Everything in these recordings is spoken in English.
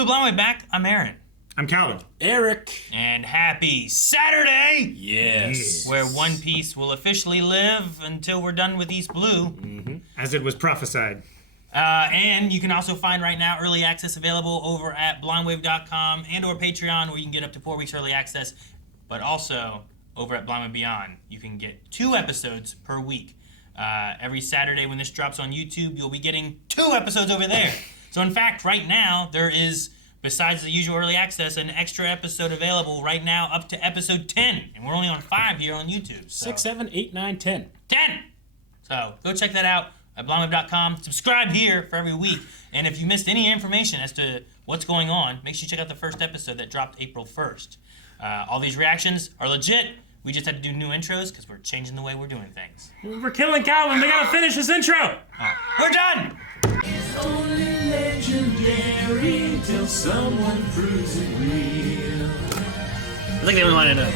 put Blonde Way back. I'm Aaron. I'm Calvin. Eric. And happy Saturday! Yes. Where One Piece will officially live until we're done with East Blue. Mm-hmm. As it was prophesied. And you can also find right now early access available over at blindwave.com and or Patreon, where you can get up to 4 weeks early access. But also over at Blind Wave Beyond, you can get 2 episodes per week. Every Saturday when this drops on YouTube, you'll be getting 2 episodes over there. So in fact, right now, there is, besides the usual early access, an extra episode available right now up to episode 10. And we're only on 5 here on YouTube. So. 6, 7, 8, 9, 10. 10! So go check that out at blindwave.com. Subscribe here for every week. And if you missed any information as to what's going on, make sure you check out the first episode that dropped April 1st. All these reactions are legit. We just had to do new intros because we're changing the way we're doing things. We're killing Calvin. They gotta finish this intro. We're done! It's only legendary till someone proves it real. I think they were lining up.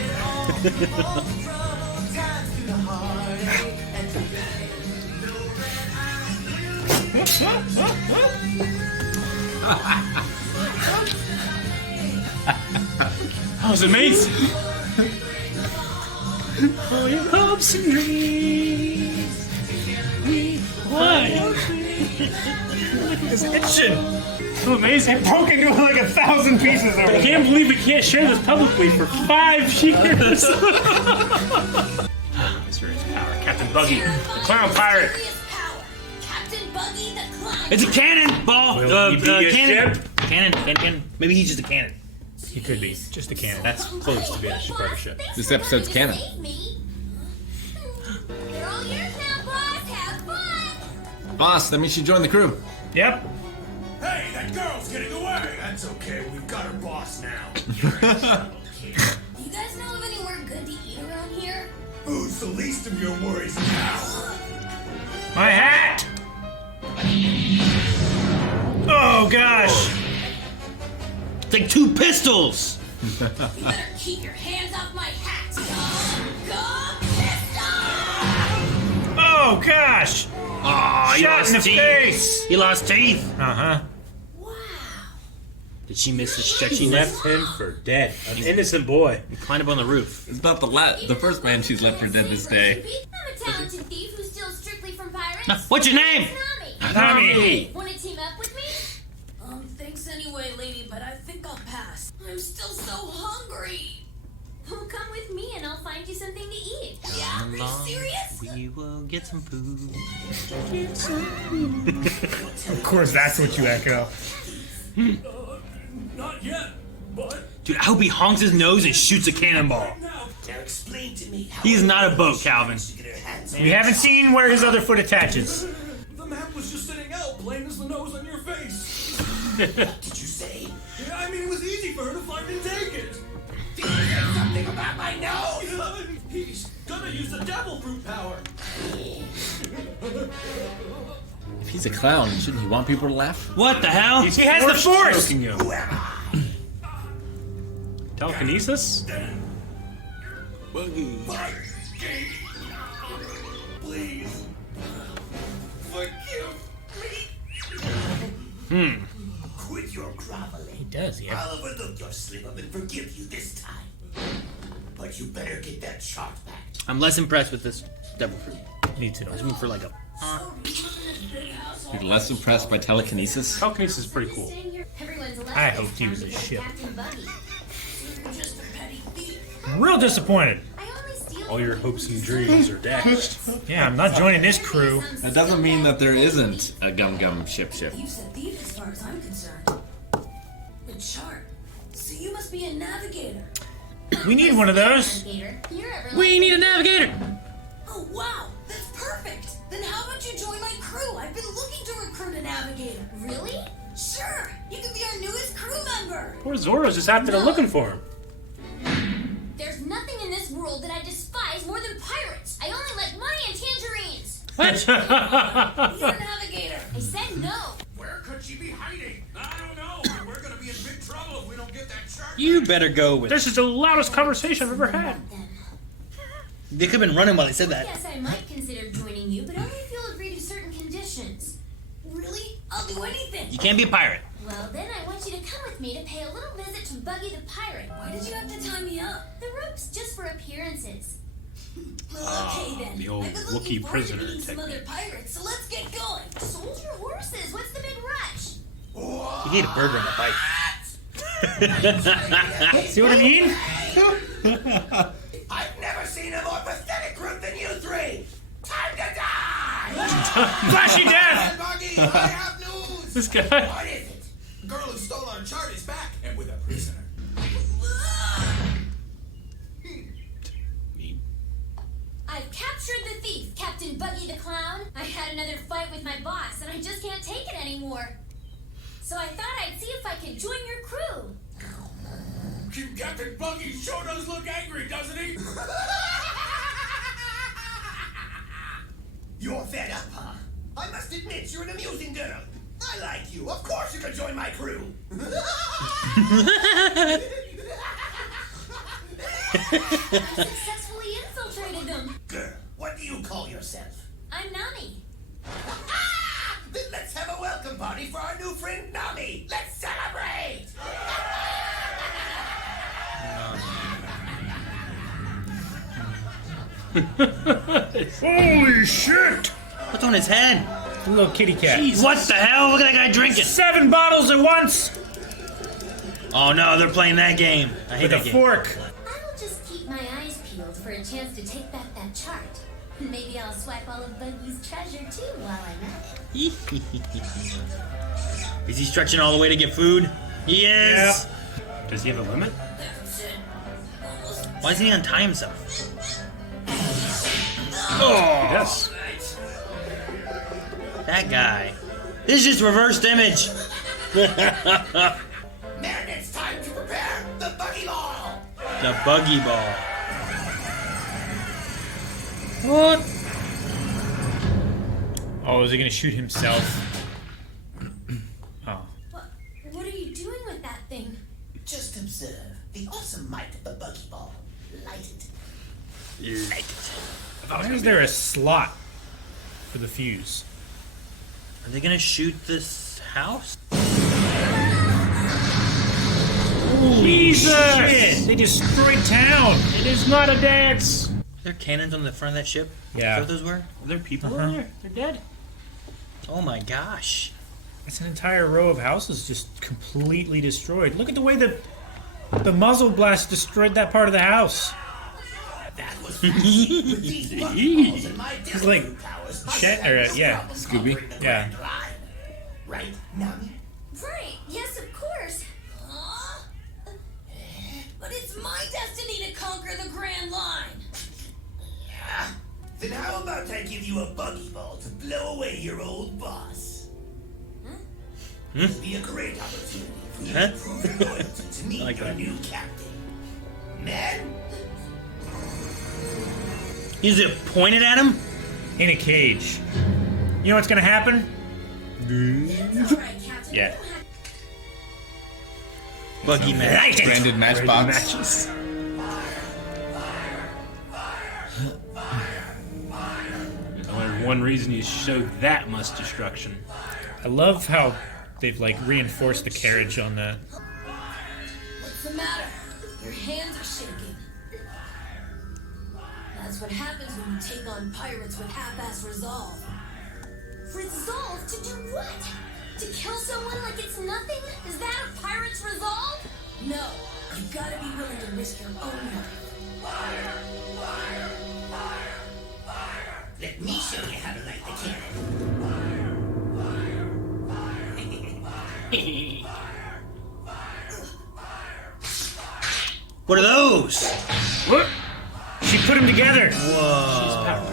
That was amazing. For your hopes and dreams. Why? It's itching. So amazing. It broke into like 1,000 pieces over there. I can't believe we can't share this publicly for 5 years. Mysterious power. Captain Buggy, the clown pirate. Captain Buggy the Clown. It's a cannonball! Will he be a cannon. ship? Cannon. Maybe he's just a cannon. He could be. Just a cannon. That's close to being a ship. This episode's canon. You're all yours now, boss. Have fun. Boss, that means you join the crew. Yep. Hey, that girl's getting away! That's okay, we've got her boss now. You guys know of anywhere good to eat around here? Who's the least of your worries now? My hat! Oh gosh! It's like 2 pistols! You better keep your hands off my hat. Go, Oh gosh! Oh, Shot in the teeth. face! He lost teeth. Uh-huh. Wow. Did she miss his check? She left him for dead. An innocent boy. He climbed up on the roof. It's not the first man she's left for dead this day. I'm a talented thief who steals strictly from pirates. No, what's your name? Tommy! Want to team up with me? Thanks anyway, lady, but I think I'll pass. I'm still so hungry. Well, come with me and I'll find you something to eat. Yeah, are you serious? We will get some food. Of course, that's what you echo. Not yet, but Dude, I hope he honks his nose and shoots a cannonball. now explain to me how He's not a boat, Calvin. to get her hands We haven't seen where his other foot attaches. The map was just sitting out, plain as the nose on your face. What did you say? Yeah, I mean, it was easy for her to find and take it. Did you say something about my nose? He's gonna use the devil fruit power. If he's a clown, shouldn't he want people to laugh? What the hell? He has the force! Choking you. Who am I? Telekinesis? Buggy. Please. Forgive me. Quit your groveling. He does, yeah. I'll overlook your slip up and forgive you this time. But you better get that chart back. I'm less impressed with this devil fruit. Me too. I was looking for like a... He's less impressed by telekinesis. Telekinesis is pretty cool. I hoped he was a ship. Captain Buggy. You're just a petty thief. I'm real disappointed. I only steal All your hopes and dreams are dashed. Yeah, I'm not joining this crew. That doesn't mean that there isn't a gum ship. Thief's a thief as far as I'm concerned. The chart. So you must be a navigator. We need one of those. We need a navigator! Oh, wow. That's perfect. Then how about you join my crew? I've been looking to recruit a navigator. Really? Sure. You can be our newest crew member. Poor Zoro's just out there looking for him. There's nothing in this world that I despise more than pirates. I only like money and tangerines. What? You're a navigator. I said no. Where could she be hiding? I don't know. But we're gonna be in big trouble if we don't get that chart. You better go with it. This is the loudest conversation I've ever had. Then. They could have been running while they said that. Yes, I might consider joining you, but only if you'll agree to certain conditions. Really? I'll do anything. You can't be a pirate. Well, then I want you to come with me to pay a little visit to Buggy the pirate. Why did you have to tie me up? The rope's just for appearances. Okay then. The old I've been looking Wookiee forward prisoner to meeting some other technique. pirates, so let's get going. Sold your horses. What's the big rush? You need a burger and a bite. See what I mean? I've never seen a more pathetic group than you three. Time to die! Flashy death! Buggy, I have news. This guy. What is it? The girl who stole our chart is back and with a prisoner. I've captured the thief, Captain Buggy the Clown. I had another fight with my boss, and I just can't take it anymore. So I thought I'd see if I could join your crew. Captain Buggy sure does look angry, doesn't he? You're fed up, huh? I must admit, you're an amusing girl. I like you. Of course you can join my crew. I successfully infiltrated them. Girl, what do you call yourself? I'm Nami. Then let's have a welcome party for our new friend Nami. Let's celebrate! Holy shit! What's on his head? A little kitty cat. What the hell? Look at that guy drinking. 7 bottles at once! Oh no, they're playing that game. I hate With a that game. fork. I'll just keep my eyes peeled for a chance to take back that chart. Maybe I'll swipe all of Buggy's treasure too while I'm at it. Is he stretching all the way to get food? He is. Does he have a limit? That's it. Almost. Why doesn't he untie himself? Yes. That guy. This is just reversed image. Man, it's time to prepare the Buggy Ball! The buggy ball. What? Oh, is he gonna shoot himself? Oh. What are you doing with that thing? Just observe the awesome might of the Buggy Ball. Light it. Why is there a slot for the fuse? Are they gonna shoot this house? Jesus! Shit. They destroyed town! It is not a dance. Are there cannons on the front of that ship? Yeah. Is that what those were? Are there people in there? They're dead. Oh my gosh. It's an entire row of houses just completely destroyed. Look at the way the muzzle blast destroyed that part of the house. That was flashy. With these Buggy Balls and my It's like different powers, Shet- I or, have no yeah, problem Scooby. conquering the Yeah. Grand Line. Right, Nami? Right, yes, of course. But it's my destiny to conquer the Grand Line. Yeah. Then how about I give you a Buggy Ball to blow away your old boss? It'll be a great opportunity for you Huh? to prove your loyalty to me, I like your that. new captain. Men? Is it pointed at him? In a cage. You know what's gonna happen? It's all right, Captain. Yeah. You don't have Buggy man. Light it! Branded matchbox. Matches. There's only one reason you showed that much destruction. I love how they've like reinforced the carriage on that. What's the matter? Your hands are shaking. That's what happens when you take on pirates with half-ass resolve. Resolve to do what? To kill someone like it's nothing? Is that a pirate's resolve? No. You've got to be willing to risk your own life. Let me show you how to light the cannon. What are those? What? She put them together. Whoa.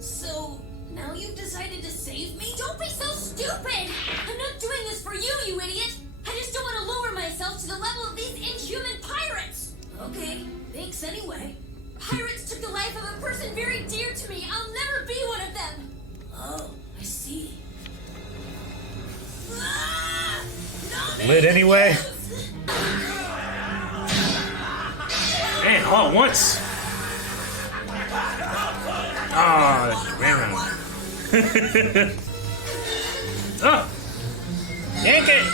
So, now you've decided to save me? Don't be so stupid! I'm not doing this for you, you idiot! I just don't want to lower myself to the level of these inhuman pirates! Okay, thanks anyway. Pirates took the life of a person very dear to me. I'll never be one of them! Oh, I see. Ah! No, Lit anyway. Man, all at once. Ah, ran around. Oh, Yank it!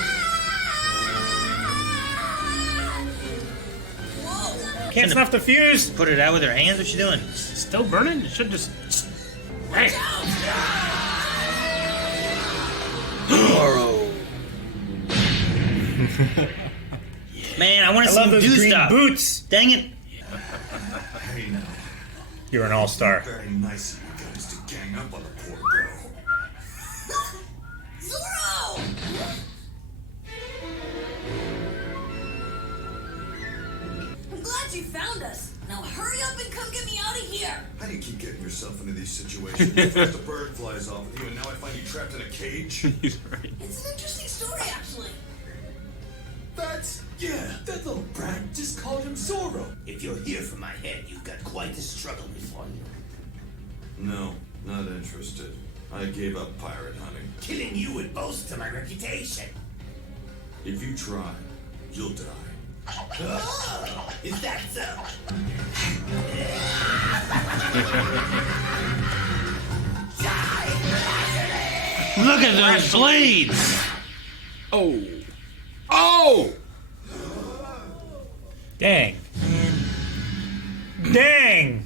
Can't snuff the fuse. Put it out with her hands. What's she doing? Still burning? It should just. Hey! Man, I want to see I love him those do green stuff. boots. Dang it. Hey now. You're an all-star. Very nice of you guys to gang up on the poor girl. Zoro! I'm glad you found us. Now hurry up and come get me out of here. How do you keep getting yourself into these situations? First the bird flies off with you, and now I find you trapped in a cage? He's right. It's an interesting story, actually. That little brat just called him Zoro. If you're here for my head, you've got quite a struggle before you. No, not interested. I gave up pirate hunting. Killing you would bolster my reputation. If you try, you'll die. Oh, is that so? Look at those blades. Oh. Oh! Dang. Dang.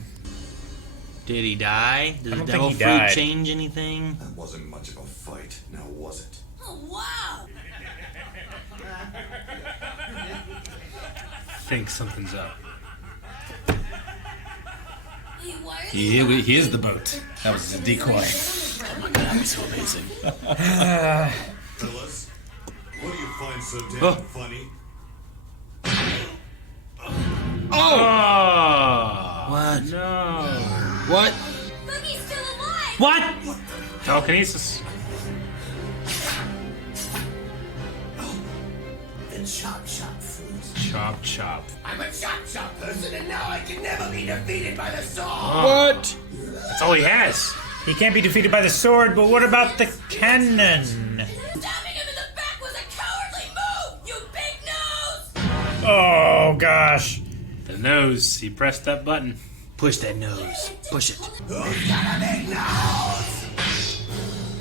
Did he die? Did I the don't devil think he fruit died. change anything? That wasn't much of a fight, now was it? Oh, wow. Think something's up. Hey, why are He is the boat. That was a decoy. Oh my god, that was so amazing. Fellas, what do you find so damn funny? Oh! What? No. What? Buggy's still alive! What? Telekinesis. The chop chop fruit. Chop, chop. I'm a chop chop person, and now I can never be defeated by the sword. What? That's all he has. He can't be defeated by the sword, but what about the cannon? Stabbing him in the back was a cowardly move, you big nose! Oh, gosh. The nose. He pressed that button. Push that nose. Push it. Who's got a big nose?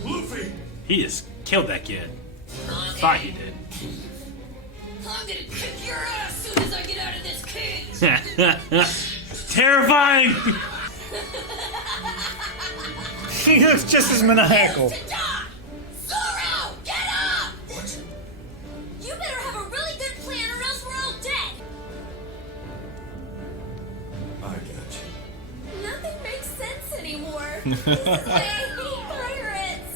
Luffy! He just killed that kid. Thought he did. I'm gonna kick your ass soon as I get out of this cage! Terrifying. He looks just as maniacal. To die! Zoro, get up! What? You better have a really good plan or else we're all dead! I got you. Nothing makes sense anymore. This is why I hate pirates!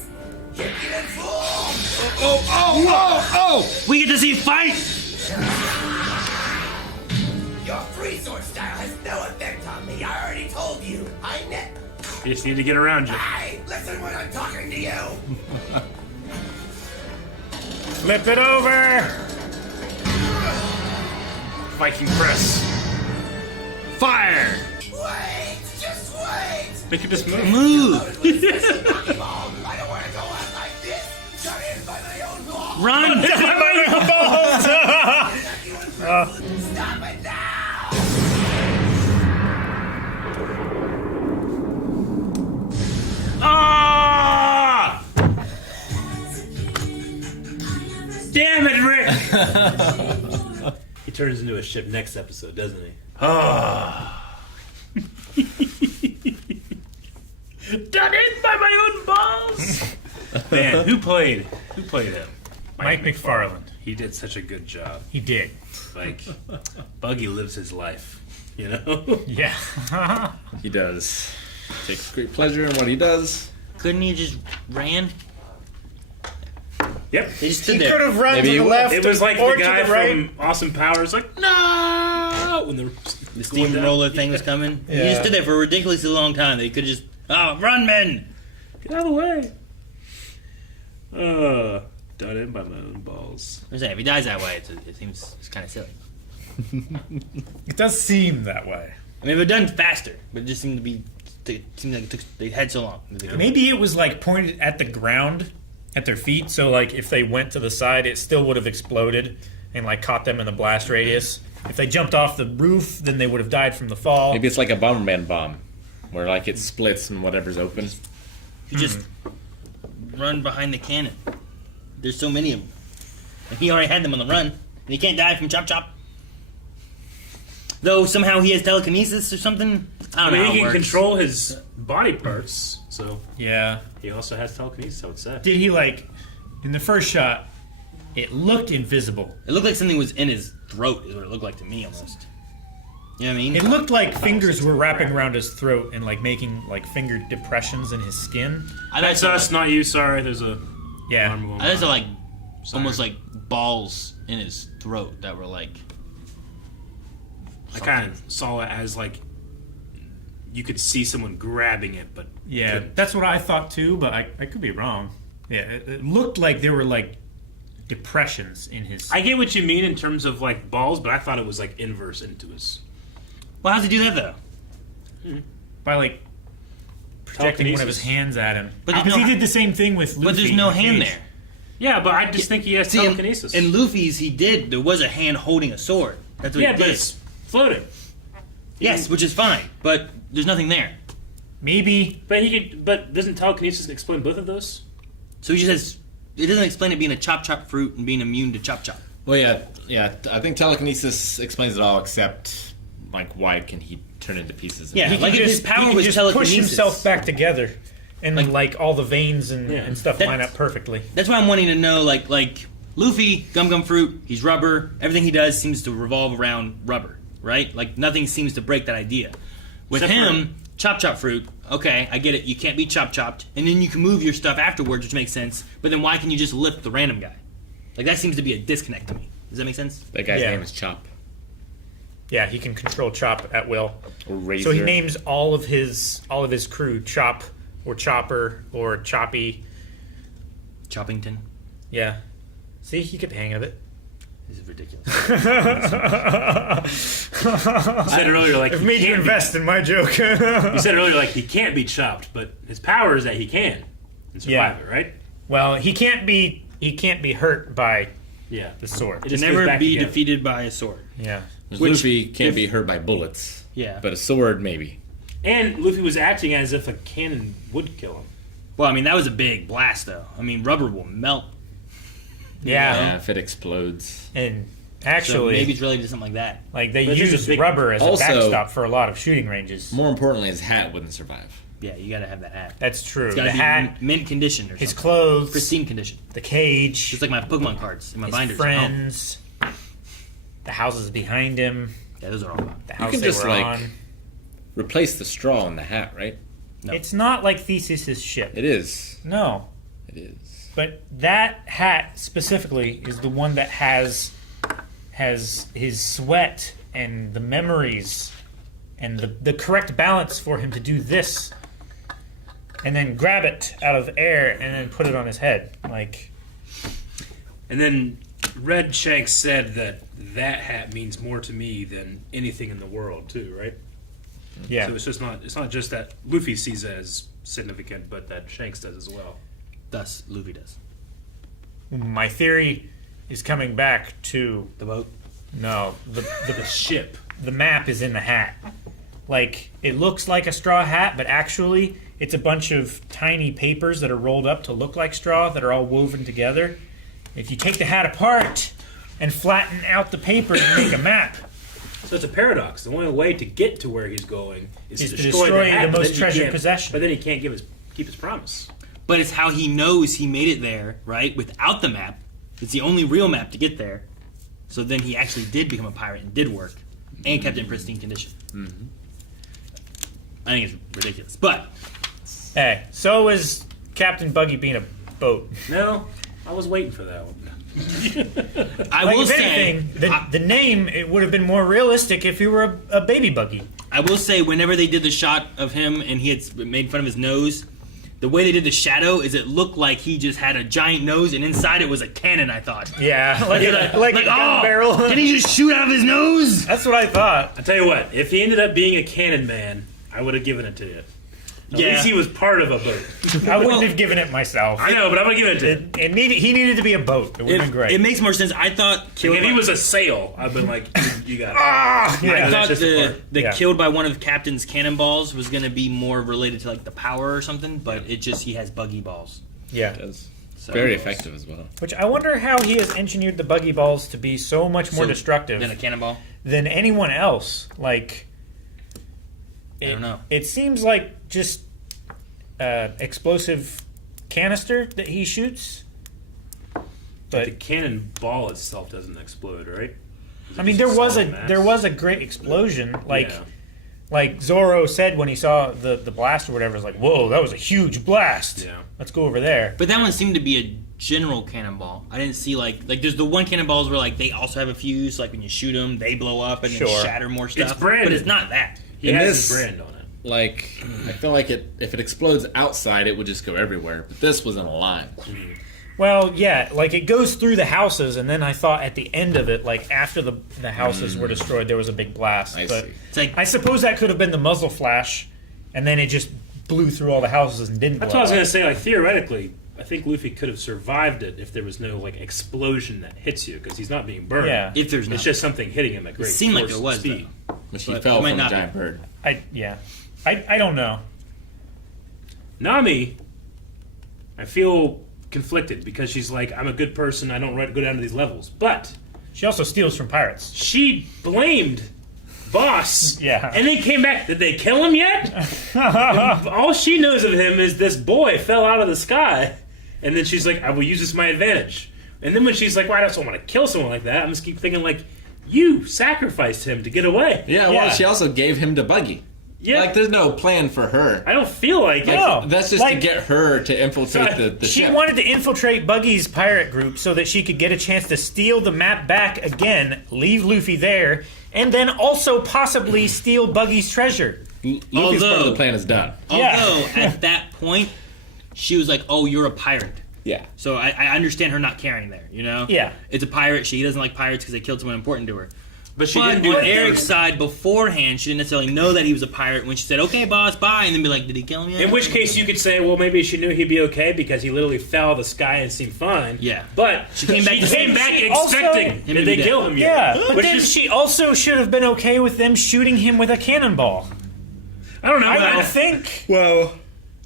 Impudent fool! Oh! We get to see fight. Your free sword style has no effect on me. I already told you. I net. You just need to get around you. Hey, listen when I'm talking to you. Flip it over. Viking press. Fire! Wait, just wait. Make it just move. Move. I don't want to go out like this. Shut in by my own law. Run. Stop it now. Ah! Damn it, Rick. He turns into a ship next episode, doesn't he? Ah. Done in by my own balls. Man, who played him? Mike McFarland. He did such a good job. He did. Like, Buggy lives his life, you know? Yeah. He does. Takes great pleasure in what he does. Couldn't he just ran? Yep. He just He stood could there. have run Maybe to he the will. left It was like or the guy to the right. from Awesome Powers, like, no! When The steamroller thing was coming. He Yeah. just stood there for a ridiculously long time. They could just, run, men. Get out of the way. Done in by my own balls. I'm saying, if he dies that way, it seems it's kind of silly. It does seem that way. I mean, if it done faster, but it just seemed to be. It seemed like they had so long. Maybe it was like pointed at the ground at their feet, so like if they went to the side, it still would have exploded and like caught them in the blast radius. If they jumped off the roof, then they would have died from the fall. Maybe it's like a Bomberman bomb, where like it splits and whatever's open. You just run behind the cannon. There's so many of them. And he already had them on the run, and he can't die from chop chop. Though somehow he has telekinesis or something. I don't know how he it can works. control his body parts, so Yeah. he also has telekinesis, I would say. Did he in the first shot? It looked invisible. It looked like something was in his throat. Is what it looked like to me almost. You know what I mean? It looked like fingers were wrapping around his throat and making finger depressions in his skin. That's us, not you. Sorry, there's a Yeah. arm going I just by. almost like balls in his throat that were like. I kind of saw it as you could see someone grabbing it, but Yeah, couldn't. that's what I thought too, but I could be wrong. Yeah, it looked like there were depressions in his. I get what you mean in terms of balls, but I thought it was inverse into his. Well, how's he do that though? By projecting one of his Telekinesis. hands at him. But there's Because no- he did the same thing with Luffy. But there's no in the hand cage. there. Yeah, but I just think he has See, telekinesis. in Luffy's, he did. There was a hand holding a sword. That's what yeah, he but did. it's floating. Yes, which is fine, but there's nothing there. Maybe. But he could. But doesn't telekinesis explain both of those? So he just says it doesn't explain it being a chop chop fruit and being immune to chop chop. Well, yeah. I think telekinesis explains it all, except why can he turn into pieces? Yeah, He like can if just, his power he can was just telekinesis. push himself back together, and all the veins and, Yeah. and stuff That- line up perfectly. That's why I'm wanting to know, like Luffy, Gum Fruit, he's rubber. Everything he does seems to revolve around rubber, right? Nothing seems to break that idea. With Except for- him, Chop Fruit, okay, I get it. You can't be chopped, and then you can move your stuff afterwards, which makes sense. But then why can you just lift the random guy? That seems to be a disconnect to me. Does that make sense? That guy's Yeah. name is Chop. Yeah, he can control Chop at will. Or Razor. So he names all of his crew Chop or Chopper or Choppy. Choppington. Yeah. See, he get the hang of it. This is ridiculous. You said earlier, I've made you invest in my joke. You said earlier, he can't be chopped, but his power is that he can and survive it, right? Well, he can't be hurt by Yeah. the sword. It To just goes never back be together. defeated by a sword. Yeah. Which, Which, Luffy can't if- be hurt by bullets. Yeah. But a sword, maybe. And Luffy was acting as if a cannon would kill him. Well, I mean, that was a big blast, though. I mean, rubber will melt. Yeah. Yeah, if it explodes. And So actually, maybe it's related to something like that. they But there's use a big- rubber as Also- a backstop for a lot of shooting ranges. More importantly, his hat wouldn't survive. Yeah, you gotta have that hat. That's true. It's gotta The be hat, mint condition or his something. clothes, Pristine condition. the cage, Just like my Pokemon cards in my his binders. at home. friends, the houses behind him, Yeah, those are all gone. the house can they just, were on. Replace the straw in the hat, right? No. It's not like Theseus's ship. It is. No. It is. But that hat specifically is the one that has his sweat and the memories and the correct balance for him to do this and then grab it out of air and then put it on his head. And then Red Shanks said that hat means more to me than anything in the world, too, right? Yeah. So it's not just that Luffy sees it as significant, but that Shanks does as well. Thus, Luffy does. My theory is coming back to The boat? no, The ship. the map is in the hat. It looks like a straw hat, but actually it's a bunch of tiny papers that are rolled up to look like straw that are all woven together. If you take the hat apart and flatten out the paper and make a map, So it's a paradox. The only way to get to where he's going is Is to to destroy destroy the, hat, the but most then he treasured can't- possession. But then he can't keep his promise. But it's how he knows he made it there, right? Without the map. It's the only real map to get there. So then he actually did become a pirate and did work. And kept it in pristine condition. Mm-hmm. I think it's ridiculous. But, hey, so is Captain Buggy being a boat. No, I was waiting for that one. I will If say... anything, the name it would have been more realistic if he were a baby Buggy. I will say, whenever they did the shot of him and he had made fun of his nose, the way they did the shadow is it looked like he just had a giant nose and inside it was a cannon, I thought. Yeah, like a gun oh, barrel. Did he just shoot out of his nose? That's what I thought. I tell you what, if he ended up being a cannon man, I would have given it to you. At Yeah. least he was part of a boat. I wouldn't have given it myself. I know, but I'm gonna give it to him. He needed to be a boat. It would have been great. It makes more sense. I thought... If he was a sail, I've been like, you got it. Yeah. I thought that's just a the part. killed by one of Captain's cannonballs was going to be more related to the power or something, but it just he has buggy balls. Yeah. It is. So Very effective as well. Which I wonder how he has engineered the buggy balls to be so much more So, destructive Than a cannonball. than anyone else. Like, I don't know. It seems like just explosive canister that he shoots. But the But cannonball itself doesn't explode, right? Is it I mean, just there solid mass? was a great explosion. Yeah. Like Zorro said when he saw the blast or whatever, it's like, whoa, that was a huge blast. Yeah. Let's go over there. But that one seemed to be a general cannonball. I didn't see like there's the one cannonballs where like they also have a fuse. Like when you shoot them, they blow up and then Sure. shatter more stuff. branded. But it's not that. He In has this- his brand on it. Like, I feel like if it explodes outside, it would just go everywhere. But this was in a line. Well, yeah, like it goes through the houses, and then I thought at the end of it, like after the houses were destroyed, there was a big blast. I But see. It's like I suppose that could have been the muzzle flash, and then it just blew through all the houses and didn't That's blow what I was up. gonna say. Like theoretically, I think Luffy could have survived it if there was no like explosion that hits you because he's not being burned. Yeah. if there's no. It's just something hitting him at great seemed like force there and was, speed. But she But fell it might from a not be. giant bird. I don't know. Nami, I feel conflicted because she's like, I'm a good person. I don't go down to these levels, but She also steals from pirates. she blamed Boss. Yeah. And then came back. Did they kill him yet? All she knows of him is this boy fell out of the sky. And then she's like, I will use this to my advantage. And then when she's like, well, I just don't want to kill someone like that, I'm just keep thinking like, you sacrificed him to get away. Yeah, well, Yeah. she also gave him to Buggy. Yeah. Like, there's no plan for her. I don't feel like it. No. That's just Like- to get her to infiltrate the She ship. wanted to infiltrate Buggy's pirate group so that she could get a chance to steal the map back again, leave Luffy there, and then also possibly steal Buggy's treasure. Luffy's part of Although- the plan is done. Yeah. Although at that point, she was like, "Oh, you're a pirate." Yeah. So I understand her not caring there. You know. Yeah. It's a pirate. She doesn't like pirates because they killed someone important to her. But she But didn't do on it. Eric's side beforehand, she didn't necessarily know that he was a pirate when she said, "Okay, boss, bye," and then be like, "Did he kill him yet?" In which case, you could say, well, maybe she knew he'd be okay because he literally fell out of the sky and seemed fine. Yeah. But She came back to say- expecting, Also- Him did to they be kill dead. him Yeah, yet? but Which then is- she also should have been okay with them shooting him with a cannonball. I don't know. I but don't think. Well,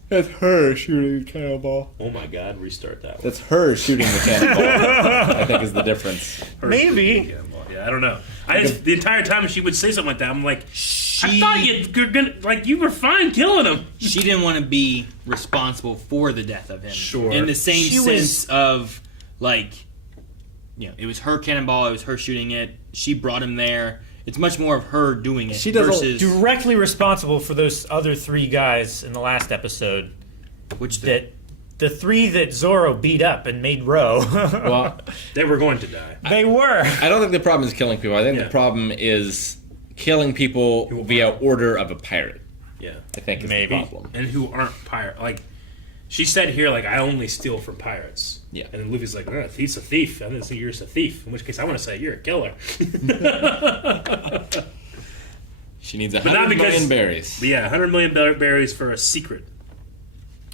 that's her shooting the cannonball. Oh my God! Restart that one. That's her shooting the cannonball. I think is the difference. Maybe. Yeah, I don't know. The entire time she would say something like that, I'm like, I She thought you're gonna like you were fine killing him. she didn't want to be responsible for the death of him. Sure. In the same She sense of like, you know, it was her cannonball. It was her shooting it. She brought him there. It's much more of her doing it She doesn't versus Directly responsible for those other three guys in the last episode. which the, That the three that Zorro beat up and made row. Well, They were going to die. They were. I don't think the problem is killing people. I think Yeah. the problem is killing people via order of a pirate. Yeah, I think is Maybe. the problem. and who aren't pirate. Like she said here, like I only steal from pirates. Yeah. And then Luffy's like, a thief's a thief. I'm gonna say you're just a thief. In which case, I want to say you're a killer. She needs not 100 because- million berries. But yeah, 100 million berries for a secret.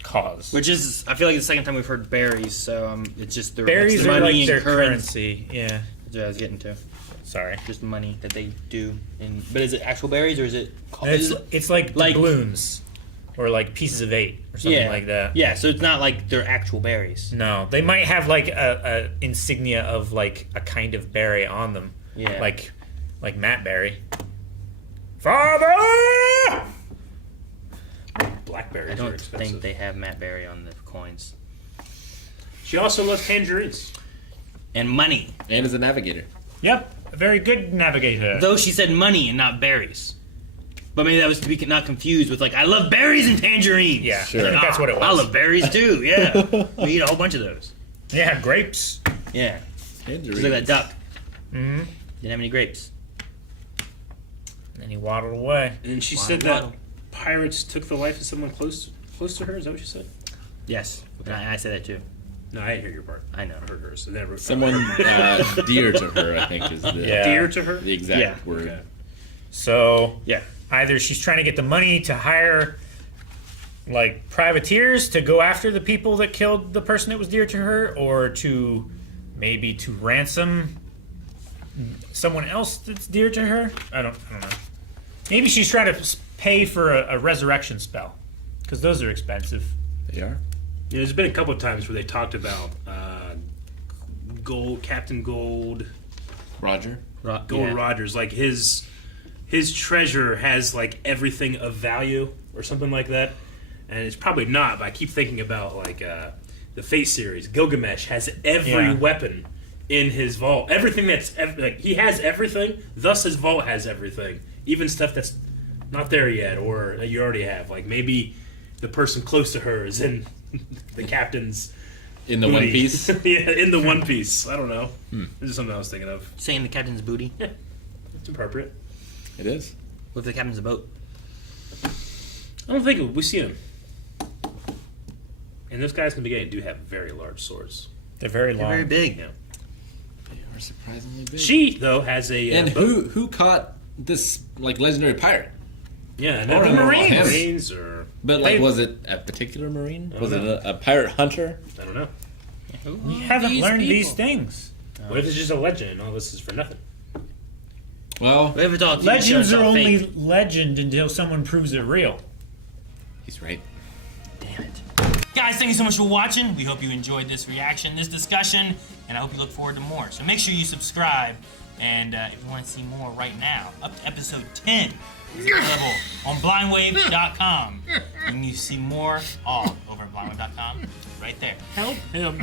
Cause. which is I feel like the second time we've heard berries. So it's just the Berries extra are money like and their currency. currency. Yeah. That's what I was getting to. Sorry. Just money that they do. But is it actual berries or is it? It's like Like- doubloons. Or like pieces of 8 or something like that. Yeah, so it's not like they're actual berries. No, they might have like a insignia of like a kind of berry on them. Yeah. Like Matt Berry. Father! Blackberries I are don't expensive. think they have Matt Berry on the coins. She also loves tangerines. And money. And as a navigator. Yep, a very good navigator. Though she said money and not berries. But maybe that was to be not confused with like, I love berries and tangerines. Yeah, Sure. I think that's what it was. I love berries too, yeah. We eat a whole bunch of those. Yeah, grapes. Yeah. Tangerines. Just like that duck. Mm-hmm. Didn't have any grapes. And he waddled away. And she Waddle, said that waddle. pirates took the life of someone close to her. Is that what she said? Yes. And I said that too. No, I didn't hear your part. I know. I heard hers. And then I wrote Someone dear to her, I think, is the, Yeah. dear to her. the exact Yeah. word. Okay. So Yeah. either she's trying to get the money to hire like privateers to go after the people that killed the person that was dear to her, or to maybe to ransom someone else that's dear to her. I don't know. Maybe she's trying to pay for a resurrection spell, because those are expensive. They are. Yeah, there's been a couple of times where they talked about Gold, Captain Gold, Roger. Gold Rogers, like his treasure has like everything of value or something like that, and it's probably not. But I keep thinking about like the Fate series. Gilgamesh has every weapon in his vault. Everything that's like he has everything. Thus, his vault has everything, even stuff that's not there yet or that you already have. Like maybe the person close to her is in the captain's. In the booty. One Piece? Yeah, in the One Piece. I don't know. This is something I was thinking of. Saying the captain's booty. Yeah, it's appropriate. It is. What if the captain's a boat? I don't think we see him. And those guys in the beginning do have very large swords. They're very long. They're very big. Yeah. They are surprisingly big. She though has a and boat. who caught this like legendary pirate? Yeah, I don't know about him. Marines or But like, was it a particular marine? Was it a pirate hunter? I don't know. We haven't learned these things. What if it's just a legend and all this is for nothing? Well, What if it's all TV Legends shows, are all only fake? legend until someone proves it real. he's right. Damn it. Guys, thank you so much for watching. We hope you enjoyed this reaction, this discussion, and I hope you look forward to more. So make sure you subscribe, and if you want to see more right now, up to episode 10 is available on blindwave.com. You can see more all over at blindwave.com right there. Help him.